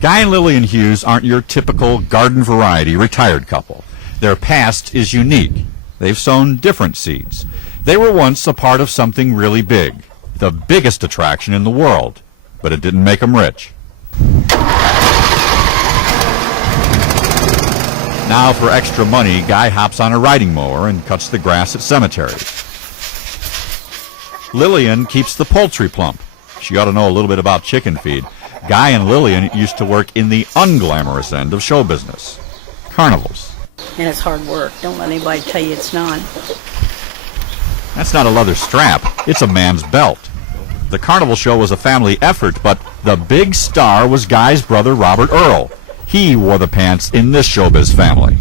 Guy and Lillian Hughes aren't your typical garden variety retired couple. Their past is unique. They've sown different seeds. They were once a part of something really big, the biggest attraction in the world, but it didn't make them rich. Now for extra money, Guy hops on a riding mower and cuts the grass at cemeteries. Lillian keeps the poultry plump. She ought to know a little bit about chicken feed. Guy and Lillian used to work in the unglamorous end of show business, carnivals. And it's hard work. Don't let anybody tell you it's not. That's not a leather strap. It's a man's belt. The carnival show was a family effort, but the big star was Guy's brother, Robert Earl. He wore the pants in this showbiz family.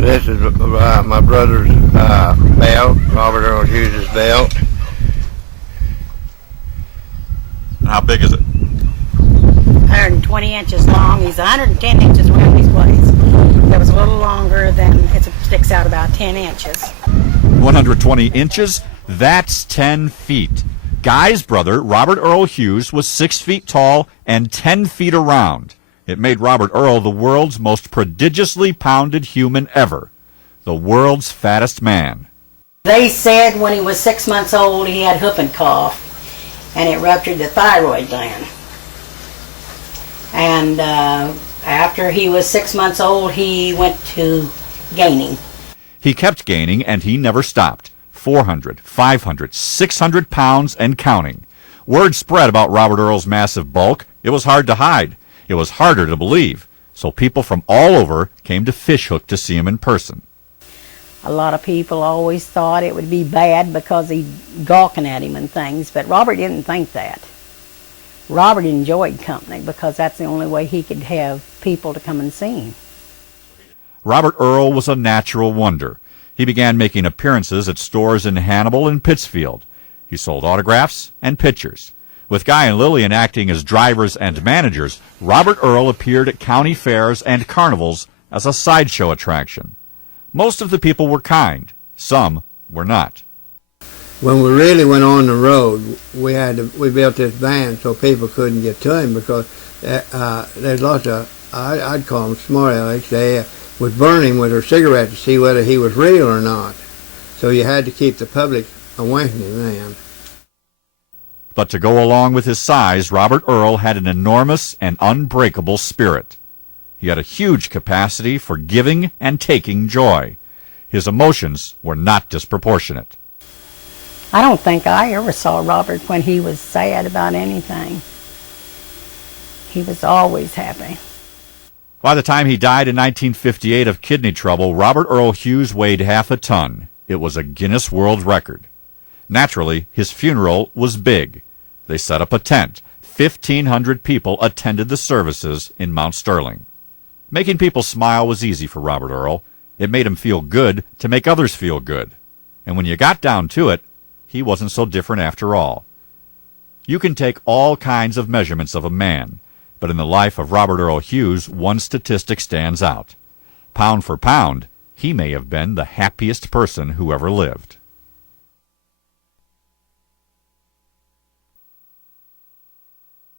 This is my brother's belt, Robert Earl Hughes' belt. How big is it? 120 inches long. He's 110 inches around his waist. That was a little longer than it sticks out about 10 inches. 120 inches? That's 10 feet. Guy's brother, Robert Earl Hughes, was 6 feet tall and 10 feet around. It made Robert Earl the world's most prodigiously pounded human ever, the world's fattest man. They said when he was 6 months old he had whooping cough, and it ruptured the thyroid gland. And after he was 6 months old, he went to gaining. He kept gaining, and he never stopped. 400, 500, 600 pounds and counting. Word spread about Robert Earl's massive bulk. It was hard to hide. It was harder to believe. So people from all over came to Fishhook to see him in person. A lot of people always thought it would be bad because he'd gawking at him and things, but Robert didn't think that. Robert enjoyed company because that's the only way he could have people to come and see him. Robert Earl was a natural wonder. He began making appearances at stores in Hannibal and Pittsfield. He sold autographs and pictures. With Guy and Lillian acting as drivers and managers, Robert Earl appeared at county fairs and carnivals as a sideshow attraction. Most of the people were kind. Some were not. When we really went on the road, we built this van so people couldn't get to him because there's lots of, I'd call them smart alecks. They would burn him with their cigarette to see whether he was real or not. So you had to keep the public away from him then. But to go along with his size, Robert Earl had an enormous and unbreakable spirit. He had a huge capacity for giving and taking joy. His emotions were not disproportionate. I don't think I ever saw Robert when he was sad about anything. He was always happy. By the time he died in 1958 of kidney trouble, Robert Earl Hughes weighed half a ton. It was a Guinness World Record. Naturally, his funeral was big. They set up a tent. 1,500 people attended the services in Mount Sterling. Making people smile was easy for Robert Earl. It made him feel good to make others feel good. And when you got down to it, he wasn't so different after all. You can take all kinds of measurements of a man, but in the life of Robert Earl Hughes, one statistic stands out. Pound for pound, he may have been the happiest person who ever lived.